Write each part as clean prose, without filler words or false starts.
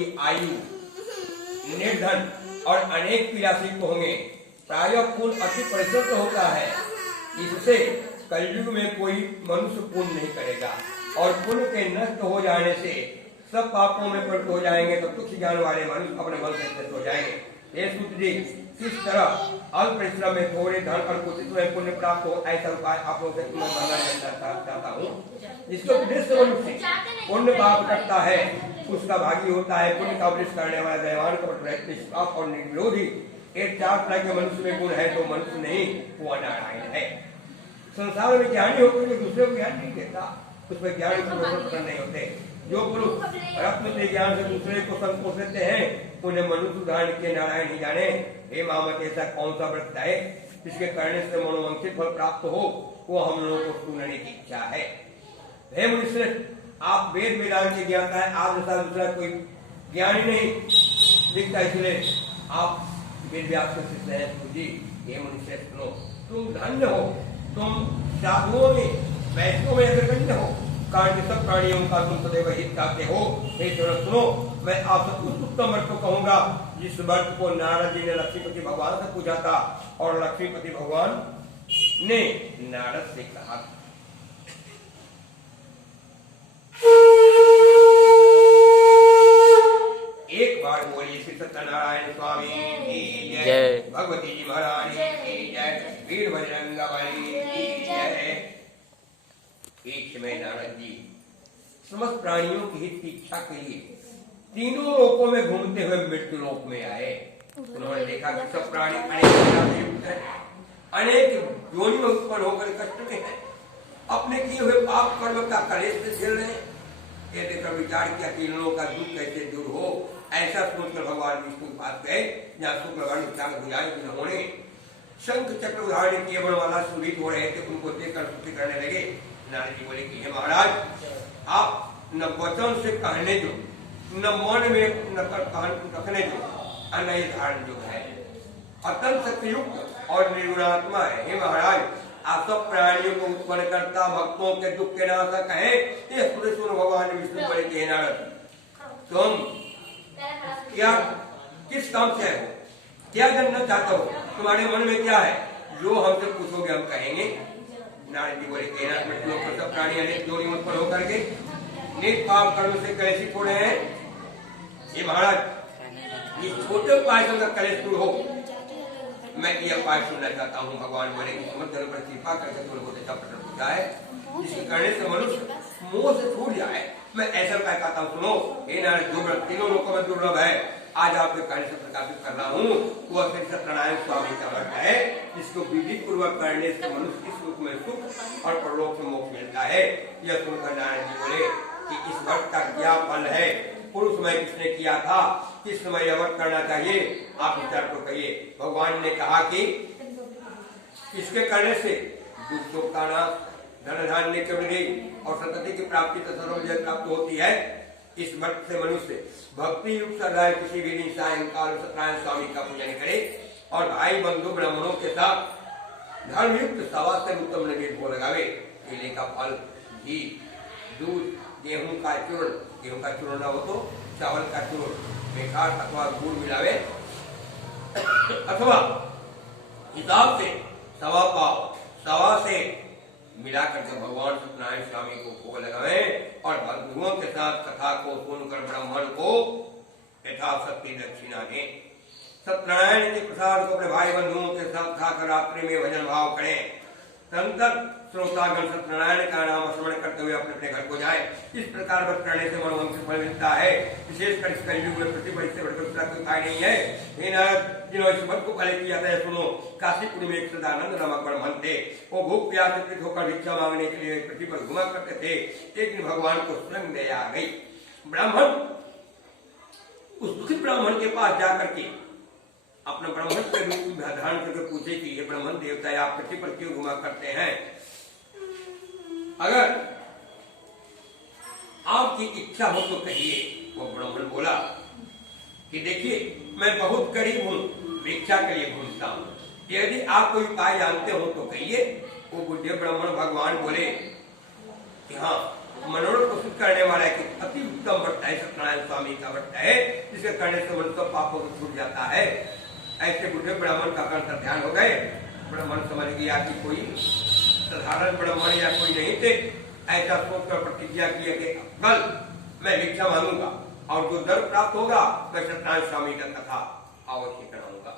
लंबी आयु, निर्धन और अनेक क्रियाशील होंगे। प्रायः पुण्य अति परिश्रम होता है, इससे कलयुग में कोई मनुष्य पुण्य नहीं करेगा और पुण्य के नष्ट हो जाने से सब पापों में प्रवृत्त हो जाएंगे। तो तुच्छ ज्ञान वाले मनुष्य अपने मन से नष्ट हो जाएंगे। हे सूत जी, किस तरह अल्प परिश्रम में थोड़े धन और कुछ में पुण्य प्राप्त हो, ऐसा उपाय आप लोगों से मैं बताना चाहता हूँ। जिसको दृश्य मनुष्य पुण्य पाप करता है उसका भागी होता है। पुण्य का उपदेश करने वाला दयावान, कपट, निष्पाप और निर्विरोधी, ये 4 तरह के मनुष्य में गुण है। तो मनुष्य नहीं, वो नारायण है। संसार में ज्ञानी होकर जो दूसरे को ज्ञान नहीं देता, उसमें ज्ञान को प्रकट नहीं होते। जो पुरुष रत्न के ज्ञान से दूसरे को संतोष देते हैं, उन्हें मनुष्य उदाहरण के नारायण ही जाने। हे मामक, ऐसा कौन सा व्रत है जिसके करने से मनोवांछित फल प्राप्त हो, वो हम लोगों को सुनने की इच्छा है। हे मुनिश्रेष्ठ, आप वेद वेदांत के ज्ञाता है, आप जैसा दूसरा कोई ज्ञानी नहीं दिखता, इसलिए आप वेद व्यास से सिद्ध है। जी, हे मुनिश्रेष्ठ लोग, तुम धन्य हो, तुम साधुओं में वैष्णव में अग्रगण्य हो, कारण के सब प्राणियों का तुम सदैव हित चाहते हो। हे सुनो, मैं आपसे उस उत्तम व्रत को कहूंगा जिस व्रत को नारद जी ने लक्ष्मीपति भगवान से पूछा था और लक्ष्मीपति भगवान ने नारद से कहा। एक बार बोलिए श्री सत्यनारायण स्वामी की जय, भगवती जी महारानी की जय, वीर बजरंग बली की जय। एक समय नारद जी समस्त प्राणियों की हित की इच्छा के लिए तीनों लोकों में घूमते हुए मृत्यु लोक में आए। उन्होंने देखा कि सब प्राणी अनेक योनियों में उत्पन्न होकर कष्ट में है, अपने किए हुए पाप कर्म का कलेश से झेल रहे हैं। ये देखकर विचार किया कि इन लोगों का दुख कैसे दूर हो। ऐसा सोचकर भगवान विष्णु के पास गए, जहाँ शुक्लवाणी उच्चारण भुजाएं उन्होंने शंख चक्र उदाहरण किए वाला सुवित हो रहे थे, उनको देखकर स्तुति करने लगे। नारद जी बोले कि हे महाराज, आप न वचन से कहने दो, न मन में न रखने दो, अनय धारण जो है अत्यंत शक्तियुक्त और निर्गुणात्मा है। हे महाराज, आप सब प्राणियों को उत्पन्न करता, भक्तों के दुख के नाशक है। ये सुन भगवान विष्णु बोले कि हे नारद, तुम क्या किस काम से हो, क्या जानना चाहते हो, तुम्हारे मन में क्या है, जो हमसे पूछोगे हम कहेंगे। नारद जी बोले कि सब प्राणी अनेक योनियों में उत्पन्न होकर के नेक पाप कर्म से कैसे छोड़े हैं। ये महाराज, इस छोटे उपाय से कलेश दूर हो, मैं ये उपाय सुनना चाहता हूँ। भगवान बोले कि समुद्र पर कृपा करके तुम लोगों से प्रश्न पूछा है, जिसके करने से मनुष्य मोह से छूट जाए। मैं ऐसा उपाय कहता हूँ, सुनो। हे नारद, जो व्रत तीनों लोगों में दुर्लभ है, आज आपके कार्य से प्रकाशित कर रहा हूँ। वह श्री सत्यनारायण स्वामी का व्रत है, जिसको विधि पूर्वक करने से मनुष्य इस रूप में सुख और परलोक से मोक्ष मिलता है। यह सुनकर नारायण जी बोले कि इस व्रत का क्या फल है, पुरुष में किसने किया था, किस समय यह व्रत करना चाहिए, आप विचार को कहिए। भगवान ने कहा कि इसके करने से दुख शोक का नाश, धन धान्य की वृद्धि और संतति की प्राप्ति तथा सर्वजय प्राप्त होती है। इस व्रत से मनुष्य भक्ति युक्त सदा किसी भी दिन सायंकाल सत्यनारायण स्वामी का पूजन करे और भाई बंधु ब्राह्मणों के साथ धर्मयुक्त सवा से उत्तम नैवेद्य भोग लगावे। केले का फल, घी, दूध, गेहूं का चूर्ण न हो तो चावल का चूर्ण, बेकार अथवा गुड़ मिलावे अथवा हिसाब से सवा पाव सवा से मिला करके भगवान सत्यनारायण स्वामी को भोग लगावे और बंधुओं के साथ कथा को सुनकर ब्राह्मण को यथाशक्ति दक्षिणा दें। सत्यनारायण के प्रसाद को अपने भाई बंधुओं के साथ खाकर रात्रि में भजन भाव करें। तदनंतर श्रोतागण सत्यनारायण का नाम स्मरण करते हुए अपने अपने घर को जाए। इस प्रकार व्रत करने से मनोवांछित फल मिलता है। विशेषकर इस कलयुग में प्रतिफल से बढ़कर दूसरा कोई उपाय नहीं है। हे नारद, जिन्होंने इस व्रत को पहले किया था, सुनो। काशीपुर में एक सदानंद नामक ब्राह्मण थे। वो भूख प्यास से होकर भिक्षा मांगने के लिए पृथ्वी पर घुमा करते थे। एक दिन भगवान को स्वयं दया आ गई। ब्राह्मण उस दुखित ब्राह्मण के पास जाकर के अपना ब्राह्मण के रूप में धारण करके पूछे कि ये ब्राह्मण देवता आप पृथ्वी पर क्यों घुमा करते हैं? अगर आपकी इच्छा हो तो कहिए। वो ब्राह्मण बोला कि देखिए, मैं बहुत गरीब हूँ, भिक्षा के लिए घूमता हूँ, यदि आप कोई उपाय जानते हो तो कहिए। वो बुढ़े ब्राह्मण भगवान बोले कि हाँ, मनोरथ को सिद्ध करने वाला एक अति उत्तम व्रत है सत्यनारायण स्वामी का व्रत है, जिसे करने से मन सब पापों को छूट जाता है। ऐसे बुढ़े ब्राह्मण का कंठ ध्यान हो गए। ब्राह्मण समझ गया कि कोई साधारण ब्राह्मण या कोई नहीं थे। ऐसा सोचकर प्रतिज्ञा किया कि कल मैं भिक्षा मांगूंगा और जो दर प्राप्त होगा मैं सत्यनारायण स्वामी का कथा अवश्य कराऊंगा।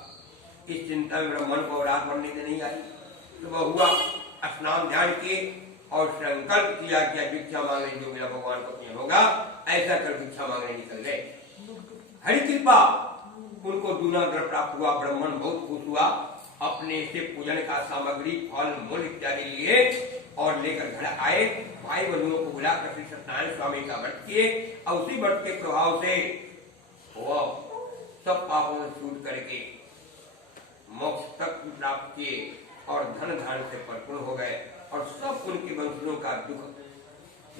इस चिंता में ब्राह्मण को रात भर नींद नहीं आई। सुबह हुआ, स्नान ध्यान किए और संकल्प किया कि भिक्षा मांगने जो मेरा भगवान को पुण्य होगा, ऐसा कर भिक्षा मांगने निकल गए। हरि कृपा उनको दूना दर प्राप्त हुआ। ब्राह्मण बहुत खुश हुआ, अपने से पूजन का सामग्री फल मूल इत्यादि लिए और लेकर घर आए। भाई बंधुओं को बुलाकर श्री सत्यनारायण स्वामी का व्रत किए और उसी व्रत के प्रभाव से वो सब पापों से छूट करके मोक्ष तक प्राप्त किए और धन धान से परिपूर्ण हो गए और सब उनके वंशजों का दुख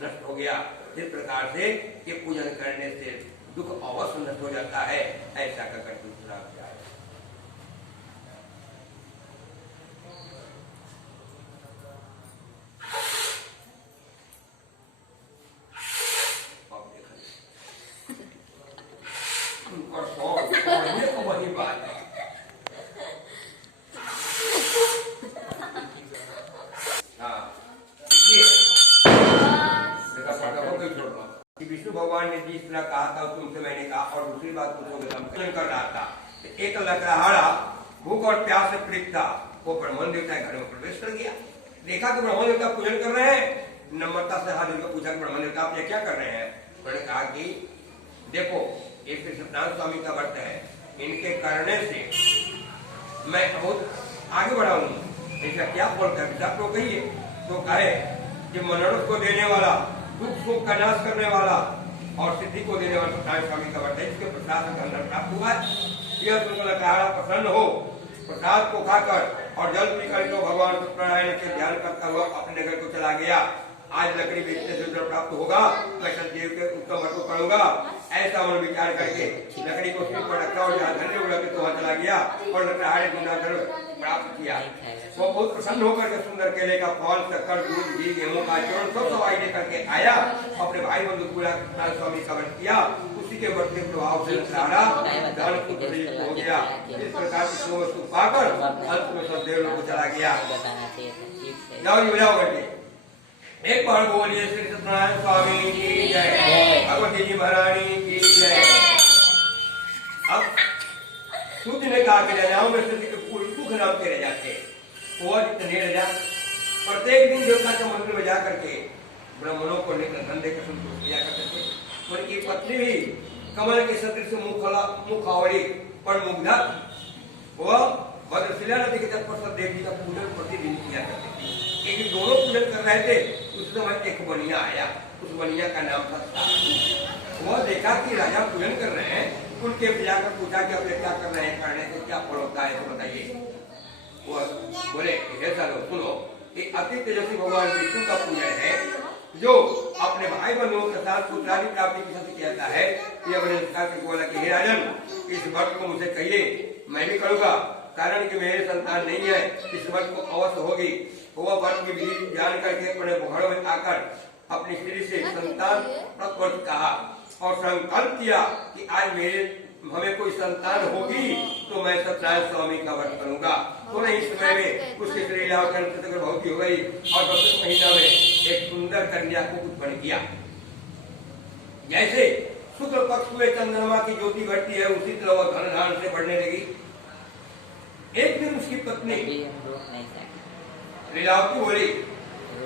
नष्ट हो गया। इस प्रकार से ये पूजन करने से दुख अवश्य नष्ट हो जाता है। ऐसा कहकर दूसरा अध्याय वही बात है। विष्णु भगवान ने जिस तरह कहा था तुमसे मैंने कहा और दूसरी बात पूछोगे तो पूजन कर रहा था। एक लकड़हारा भूख और प्यास से पीड़ित था। वो ब्राह्मण देवता घर में प्रवेश कर गया। देखा कि ब्राह्मण देवता पूजन कर रहे हैं। नम्रता से हाथ जोड़कर पूछा ब्राह्मण देवता आप ये क्या कर रहे हैं? उन्होंने कहा कि देखो ये सत्यनारायण स्वामी का व्रत है, इनके करने से मैं बहुत आगे बढ़ा हूँ। इनका क्या फल है आप लोग कहिए। तो कहे कि मनोरथ को देने वाला, दुख सुख का नाश करने वाला और सिद्धि को देने वाला सत्यनारायण स्वामी का व्रत है, जिसके प्रसाद का धन प्राप्त हुआ है। यह सुनकर लकड़हारा प्रसन्न हो प्रसाद को खाकर और जल पीकर तो भगवान सत्यनारायण के ध्यान करता हुआ अपने घर को चला गया। आज लकड़ी बेचने से धन प्राप्त होगा, मैं सतदेव के उत्तम व्रत को करूंगा। ऐसा मन विचार करके लकड़ी को सिर पर रखा और जहाँ धन्य उड़ा तो वहां चला गया और लकड़हारे दूना धन प्राप्त किया। वो बहुत प्रसन्न होकर के सुंदर केले का फल, शक्कर, दूध, घी, गेहूं का चूर्ण सब सवाई लेकर के आया। अपने भाई बंधु पूरा स्वामी का व्रत किया। उसी के व्रत के प्रभाव से लकड़हारा धन हो गया। इस प्रकार की वस्तु पाकर अंत में सतदेव लोग को चला गया। जाओ जी जाओ करके एक बार बोलिए श्री सत्यनारायण स्वामी की जय, भगवती जी महारानी की जय। अब सूर्य ने कहा कि राजाओं में से कोई दुख नाम के रह जाते वो जितने रजा प्रत्येक दिन देवता के मंदिर में जाकर के ब्राह्मणों को धन देकर संतोष किया करते थे। उनकी पत्नी भी कमल के सदृश मुखावरी पर मुग्धा वह भद्रशिला नदी के तट पर सतदेव जी का पूजन प्रतिदिन किया करते थे। क्योंकि दोनों पूजन कर रहे थे उस समय एक बनिया आया। उस बनिया का नाम था। वह देखा कि राजा पूजन कर रहे हैं, उनके जाकर पूछा कि अब क्या कर रहे हैं, करने से क्या फल होता है तो बताइए। वो बोले ऐसा लो सुनो, ये अति तेजस्वी भगवान विष्णु का पूजन है जो अपने भाई बंधुओं के साथ पुत्रादि प्राप्ति की शक्ति कहता है। ये अपने बोला कि हे राजन इस व्रत को मुझे कहिए, मैं भी करूंगा, कारण कि मेरे संतान नहीं है, इस व्रत को अवश्य होगी। वह व्रत की विधि जान करके अपने घर में आकर अपनी स्त्री से संतान व्रत कहा और संकल्प किया कि आज हमें कोई संतान होगी तो मैं सत्यनारायण स्वामी का व्रत करूंगा। तो नहीं इस समय में उसकी स्त्री बहुत हो गई और 10 महीना में एक सुंदर कन्या को उत्पन्न किया। जैसे शुक्ल पक्ष में चंद्रमा की ज्योति बढ़ती है उसी तरह वह धन धान से बढ़ने लगी। एक दिन उसकी पत्नी लीलावती बोली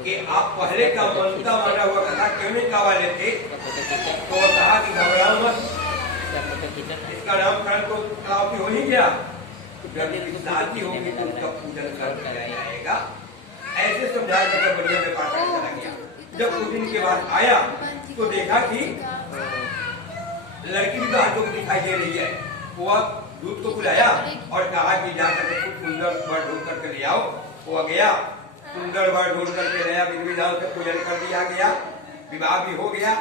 कि आप पहले का मनता माना हुआ कथा क्यों नहीं कावा लेते? तो वह कहा कि घबराओ मत, इसका नामकरण तो लीलावती हो ही गया, जब शादी होगी तो उसका पूजन कर दिया जाएगा। ऐसे समझा कर बढ़िया में पाठ चला गया। जब कुछ दिन के बाद आया तो देखा कि लड़की भी हाथों को दिखाई दे रही है। वह दूध को बुलाया और कहा कि जाकर कुछ सुंदर वर ढूंढ करके ले आओ। वो गया, सुंदर वर ढूंढ करके लाया, विधि विधान से पूजन कर दिया गया, विवाह भी हो गया।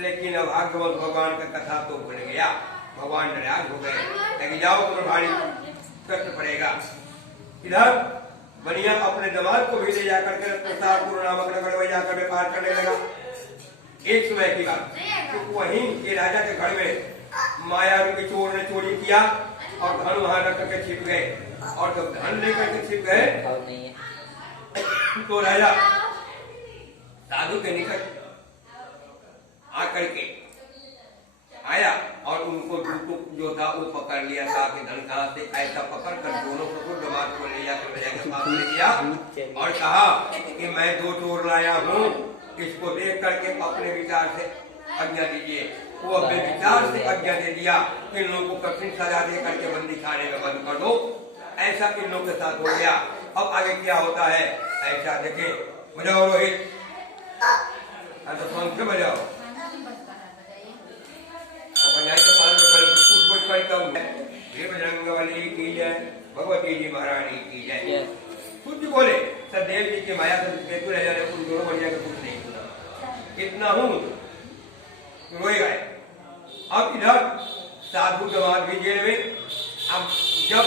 लेकिन अब भाग्यवंत भगवान का कथा तो भूल गया। भगवान नाराज हो गए, लेकिन जाओ तुम्हें भारी कष्ट पड़ेगा। इधर बनिया अपने दमाद को भी ले जाकर के प्रसादपुर नामक नगर में जाकर व्यापार करने लगा। एक समय की बात कि वहीं के राजा के घर में माया रूपी चोर ने चोरी किया और धन वहां रख करके छिप गए, और जब धन लेकर के छिप गए तो राजा साधु के निकट आकर के आया और उनको जो था वो पकड़ लिया था कि धन कहाँ से, ऐसा पकड़ कर दोनों ससुर दामाद को ले जाकर राजा के पास ले गया और कहा कि मैं 2 चोर लाया हूँ, इसको देख करके अपने विचार से आज्ञा दीजिए। वो अपने विचार से आज्ञा दे दिया कि इन लोगों को कठिन सजा दे करके बंदी खाने में बंद कर दो। ऐसा इन लोगों के साथ हो गया। अब आगे क्या होता है ऐसा देखे। बजाओ रोहित, तो सॉन्ग से बजाओ, बजरंगबली की जय, भगवती जी महारानी की जय। कुछ बोले सदैव जी की माया से राजा ने उन दोनों बढ़िया का कुछ नहीं सुना, कितना हूँ रोए गए। अब इधर साधु दामाद भी जेल में। अब जब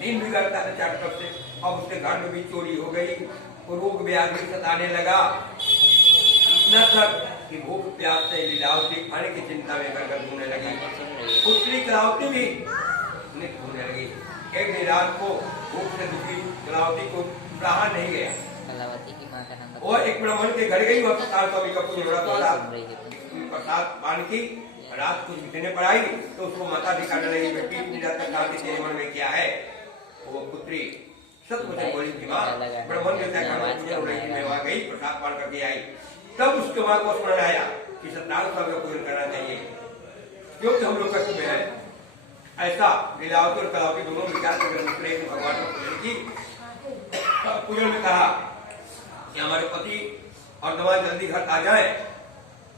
दिन भी करता था चार तरफ से, अब उसके घर में भी चोरी हो गई, रोग व्याधि सताने लगा, इतना तक कि भूख प्यास से लीलावती खाने की चिंता में घर घूमने लगी। पुत्री कलावती भी नित घूमने लगी। एक दिन रात को भूख से दुखी कलावती को रहा नहीं गया, कलावती की मां का नाम वो एक ब्राह्मण के घर गई और प्रसाद स्वामी का पूजा हो प्रसाद पान की। रात कुछ बिखरने पर आई तो उसको माता दिखाने लगी, बेटी तेरे मन में क्या है। वो पुत्री सब मुझे बोली थी माँ, ब्राह्मण के मैं वहाँ गई, प्रसाद पान करके आई। तब उसके बाद को स्मरण आया कि सत्यनारायण स्वामी का पूजन करना चाहिए, क्योंकि हम लोग कष्ट में है। ऐसा लीलावती और कलावती दोनों विचार करके भगवान का पूजन की। पूजन में कहा कि हमारे पति और दामाद जल्दी घर आ जाए,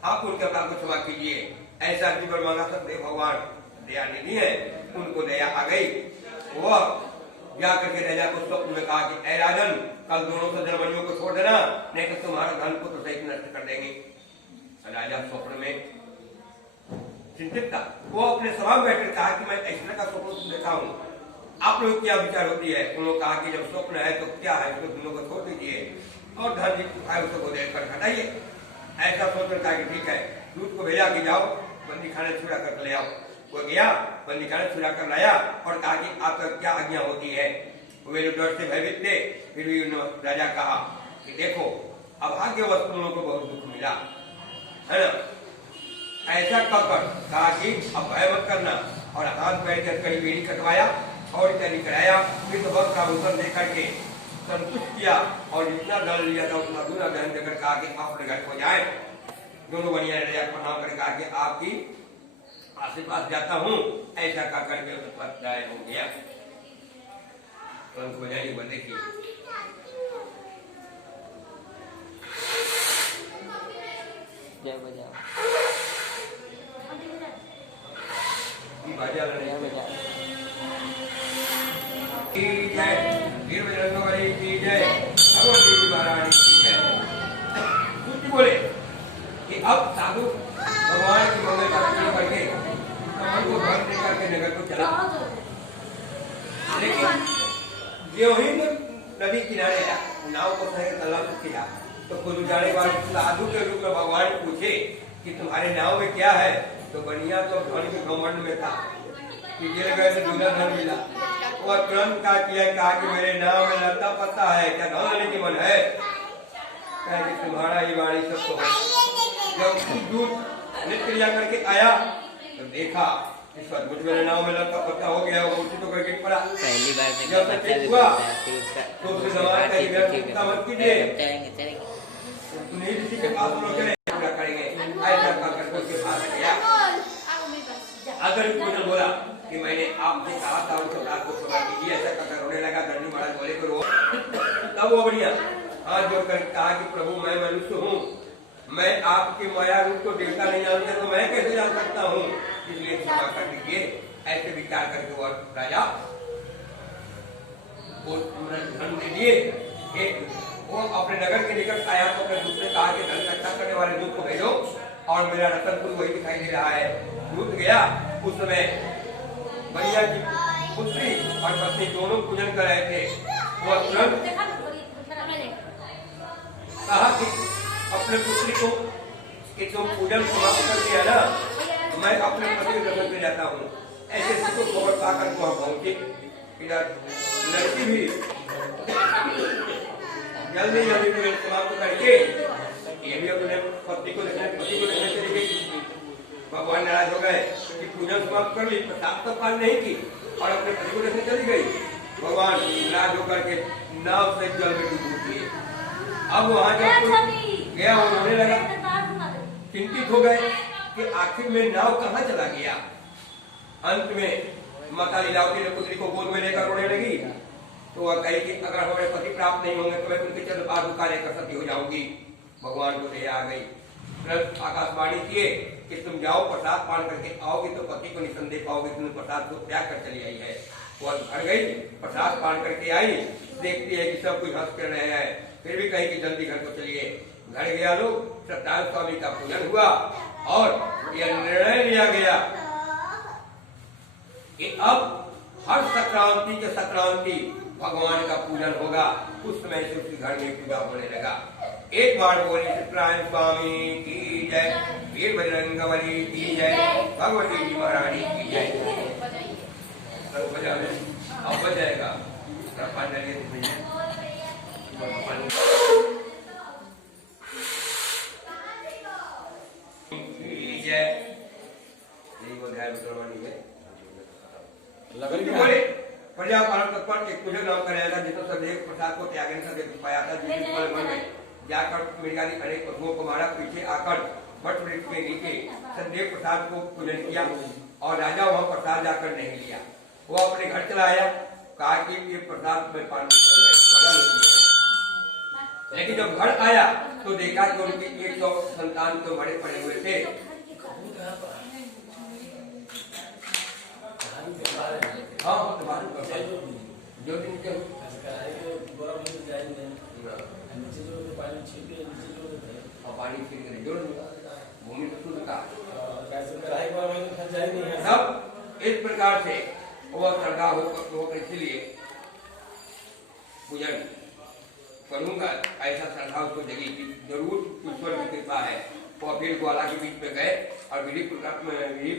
आप उनके अपराध को क्षमा कीजिए। ऐसा जीवन मांगा सदैव भगवान दया निधि है, उनको दया आ गई। वह जाकर के राजा को स्वप्न में कहा कि ऐ राजन, कल दोनों सजनमणियों को छोड़ देना, नहीं तो तुम्हारा धन को तो सहित नष्ट कर देंगे। राजा स्वप्न में चिंतित था। वो अपने सभा में बैठकर कहा कि मैं ऐसा का स्वप्न देखा हूँ, आप लोग क्या विचार होती है। उन्होंने कहा कि जब स्वप्न है तो क्या है, उसको दोनों को छोड़ दीजिए और धन जितना है उसको देकर हटाइए। ऐसा सोचकर कहा कि ठीक है, दूध को भेजा कि जाओ बंदी खाने छुड़ा कर ले आओ। वो गया, बंदी खाने छुड़ा कर लाया और कहा कि आपका क्या आज्ञा होती है। वे लोग डर से भयभीत थे, फिर भी राजा कहा कि देखो अभाग्यवश तुम लोगों को बहुत दुख मिला है ना। ऐसा कहकर कहा कि अब भय मत करना, और हाथ पैर के कड़ी बेड़ी कटवाया और इत्यादि कराया। फिर तो वक्त का अवसर देकर के संतुष्ट किया और जितना धन लिया था उतना दूना धन देकर कहा कि आप अपने घर को जाए। दोनों बढ़िया राजा प्रणाम कर कहा कि आपकी आशीर्वाद जाता हूँ। ऐसा कहा करके हो गया। तुरंत बजाइए, बंदे की जय बजाओ, बाजा जय बजाओ की जय, वीर बजरंगबली की जय, भगवती जी महारानी की जय। कुछ बोले कि अब साधु भगवान की मंगल का पूजन करके मन को भर दे करके नगर को चला। लेकिन जो ही नदी किनारे नाव को तालाब से किया तो कुछ जाने वाले साधु के रूप में भगवान पूछे कि तुम्हारे नाव में क्या है। तो बनिया तो धन के घमंड में था कि जेल गए तो दूल्हा धन मिला। वह तुरंत क्या किया, कहा कि मेरे नाव में लता पत्ता है, क्या धन लेने की मन है। कहा कि तुम्हारा ही वाणी सब तो है। जब दूध नृत्य क्रिया करके आया तो देखा इस पर मुझ मेरे नाव में लता पत्ता हो गया, वो मूर्ति तो करके पड़ा। पहली बार में जब तक हुआ तो उसके जमाने का इधर चिंता मत कीजिए, उन्हीं ऋषि के पास लोग पूरा करेंगे। ऐसा कहकर उसके पास गया। अगर पूजन बोला कि मैंने आपसे कहा था उस बात को क्षमा कीजिए, ऐसा कहकर रोने लगा। दंडी महाराज बोले करो, तब वो बढ़िया हाथ जोड़कर कहा कि प्रभु मैं मनुष्य हूँ, मैं आपकी माया रूप को देवता नहीं जानते तो मैं कैसे जान सकता हूँ, इसलिए क्षमा कर दीजिए। ऐसे विचार करके वो राजा वो धन दे दिए। वो अपने नगर के निकट आया तो अपने दूसरे कहा कि धन इकट्ठा करने वाले दूध को भेजो और मेरा रतनपुर वही दिखाई दे रहा है। दूध गया। उस समय भैया की पुत्री और पत्नी दोनों पूजन कर रहे थे। वो तुरंत कहा कि अपने पुत्री को कि तुम पूजन समाप्त करते हैं ना, मैं अपने पति के दर्शन पे जाता हूँ। ऐसे सबको खबर पाकर वहाँ पहुंचे। इधर लड़की भी जल्दी जल्दी पूजन समाप्त करके ये भी अपने पति को देखने चली गई। भगवान नाराज हो गए कि पूजन समाप्त कर ली, प्रसाद तो पान नहीं की और अपने पति को देखने चली गई। भगवान नाराज होकर के नाव से जल में डूब दिए। अब वहाँ जब गया वो रोने लगा, चिंतित हो गए कि आखिर में नाव कहाँ चला गया। अंत में माता लीलावती ने पुत्री को गोद में लेकर रोने लगी। तो वह कही कि अगर हमारे पति प्राप्त नहीं होंगे तो मैं उनके चरण पादुका कार्य कर सती हो जाऊंगी। भगवान को दया आ गई। तुरंत आकाशवाणी किए कि तुम जाओ, प्रसाद पान करके आओगे तो पति को निसंदेह पाओगे। तुमने प्रसाद को त्याग कर चली आई है। वह घर गई, प्रसाद पान करके आई, देखती है कि सब कुछ हंस कर रहे हैं, फिर भी कही कि जल्दी घर को चलिए। घर गया लोग, सत्यनारायण स्वामी का पूजन हुआ और यह निर्णय लिया गया कि अब हर संक्रांति के संक्रांति भगवान का पूजन होगा। उस समय से उसके घर में पूजा होने लगा। एक बार बोले सत्यनारायण स्वामी की जय, वीर बजरंगबली की जय, भगवती जी महारानी की जय। अब बजाएगा बोले प्रजा पालन तत्पर एक पूजन नाम कराया था, जिसको सदैव प्रसाद को त्यागने से पाया था। जिस मन में जाकर मृगाली अनेक पशुओं को मारा, पीछे आकर वट वृक्ष में नीचे सदैव प्रसाद को पूजन किया और राजा वहाँ प्रसाद जाकर नहीं लिया। वो अपने घर चला आया, कहा कि ये प्रसाद में पानी लेकिन जब घर आया तो देखा कि उनके 100 संतान तो बड़े पड़े हुए थे। हाँ जो दिन के पानी छिड़के जोड़ भूमि शुद्ध का सब इस प्रकार से वह श्रद्धा होकर इसलिए पूजन करूंगा। ऐसा श्रद्धा उसको जगी कि जरूर ईश्वर की कृपा है। वो फिर ग्वाला के बीच में गए और विधि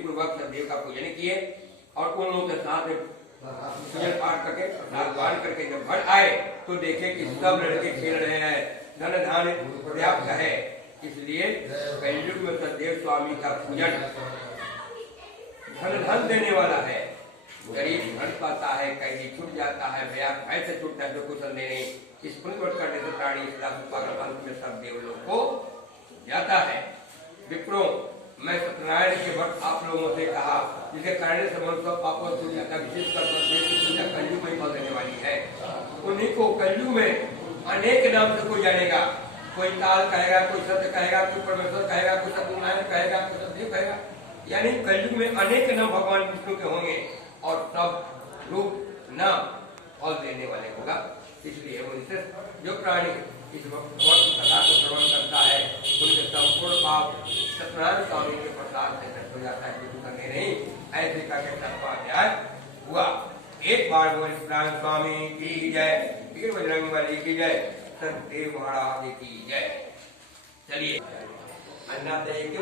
पूर्वक देव का पूजन किए और उन लोगों के साथ पूजन पाठ करके प्रसाद पान करके जब घर आए तो देखे कि सब लड़के खेल रहे हैं, धन धान पर्याप्त है। इसलिए कलयुग में सदैव स्वामी का पूजन धन देने वाला है। गरीब धन पाता है, कैदी छूट जाता है, भया भय से छूटता है, जो कुछ नहीं। इस पुण्य करने से प्राणी अंत में सब देवलोक को जाता है। विप्रो, मैं सत्यनारायण के भक्त आप लोगों से कहा, जिसके कारण संबंध सब पापों से जाता, विशेषकर पूजा कलयुग में फल देने वाली है। उन्हीं को कलयुग में अनेक नाम से कोई जानेगा। कोई काल कहेगा, कोई सत्य कहेगा, कोई परमेश्वर कहेगा, कोई सत्यनारायण कहेगा, कोई सत्यदेव कहेगा। यानी कलयुग में अनेक नाम भगवान विष्णु के होंगे और सब रूप नाम फल देने वाले होगा। इसलिए उनसे जो प्राणी इस कथा को श्रवण करता है उनके संपूर्ण पाप सत्यनारायण स्वामी के प्रसाद से नष्ट हो जाता है, कुछ करने नहीं। ऐसे करके सबका अध्याय हुआ। एक बार बोले सत्यनारायण स्वामी की जय, वीर बजरंगबली की जय, सत्यदेव महाराज की जय। चलिए अन्ना देखे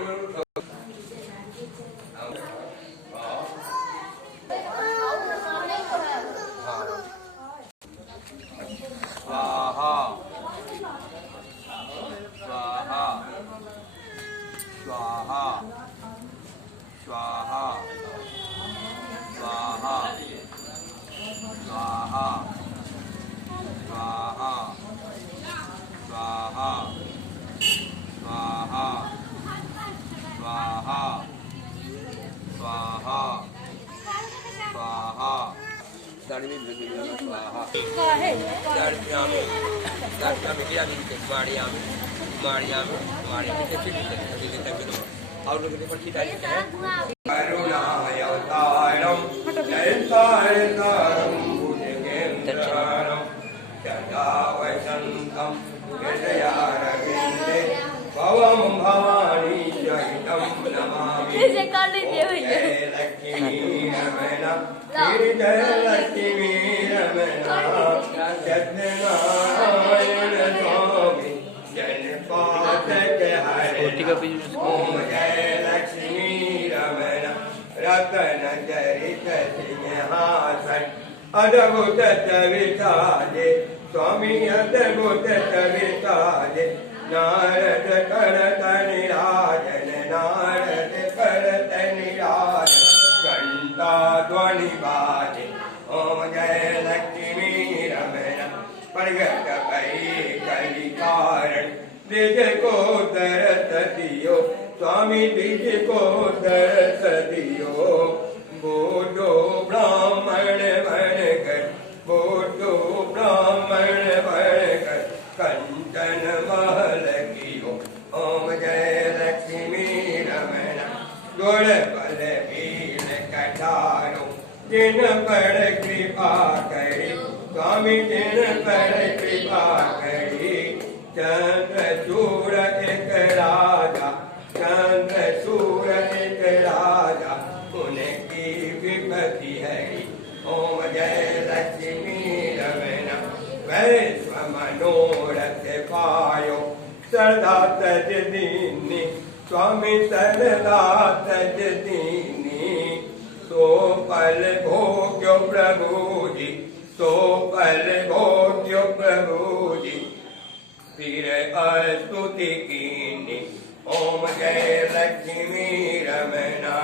स्वाहा स्वाहा स्वाहा स्वाहा स्वाहा स्वाहा स्वाहा स्वाहा स्वाहा स्वाहा स्वाहा स्वाहा का चरित सिंहासन अद्भुत विराजे स्वामी अद्भुत विराजे नारद करत निराजन नारद करत निराजन घंटा ध्वनि बाजे ओम जय लक्ष्मी रमण प्रगट भई कलि कारण द्विज को दरस दियो स्वामी द्विज को दरस दियो बोलो ब्राह्मण बन कर बोलो ब्राह्मण बन कर कंचन महल कियो ओम जय लक्ष्मी रमण गुण बल वीर कटारो जिन पर कृपा करी स्वामी जिन पर कृपा करी चंद्रचूड़ एक राजा चंद्रचूड़ एक राजा उनकी विपत्ति हरी ओम जय लक्ष्मी रमण वैश्व मनोरथ पायो सदा तज दीनी स्वामी सदा तज दीनी सो पल भोग्यो प्रभु जी सो पल भोग्यो प्रभु जी फिर स्तुति कीनी ओम जय लक्ष्मी रमणा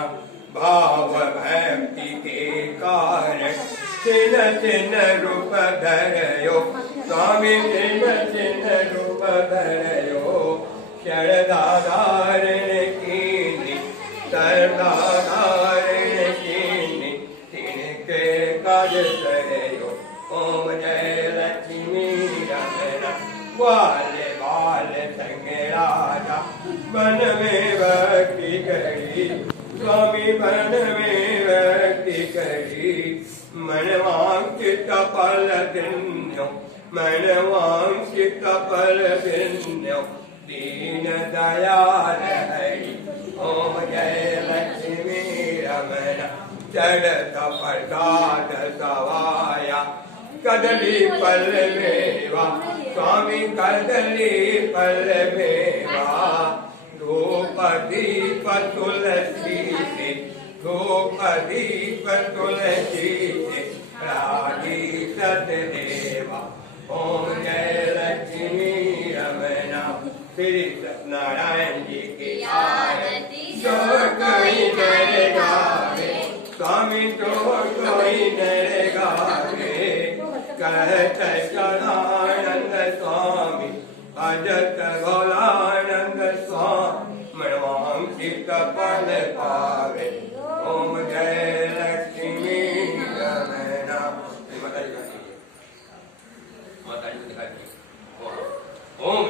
भाव भक्ति के कारण चिन चिन रूप धरयो स्वामी चिन चिन रूप धरयो शरदाधारण कीनी सरदाधारण कीनी तिनके काज करयो ओम जय लक्ष्मी रमणा बाल बाल संग राजा वन में भक्ति करी स्वामी वन में भक्ति करी मनवांकित फल दिन्यो मनवांकित फल दिन्यो दीन दयाल हरि ओम जय लक्ष्मी रमण चढ़त प्रसाद सवाया कदली पल मेवा स्वामी कदली पल मेवा धूप दीप तुलसी से धूप दीप तुलसी से राजी सतदेवा ओम जय लक्ष्मी रमणा श्री सत्यनारायण जी की आरती जो कोई नर गावे स्वामी जो कोई नर गावे कहत सदानंद स्वामी भजत भोलानंद स्वामी मनवांकित फल पावे ओम जय लक्ष्मी रमणा माता जी दिखाई ओम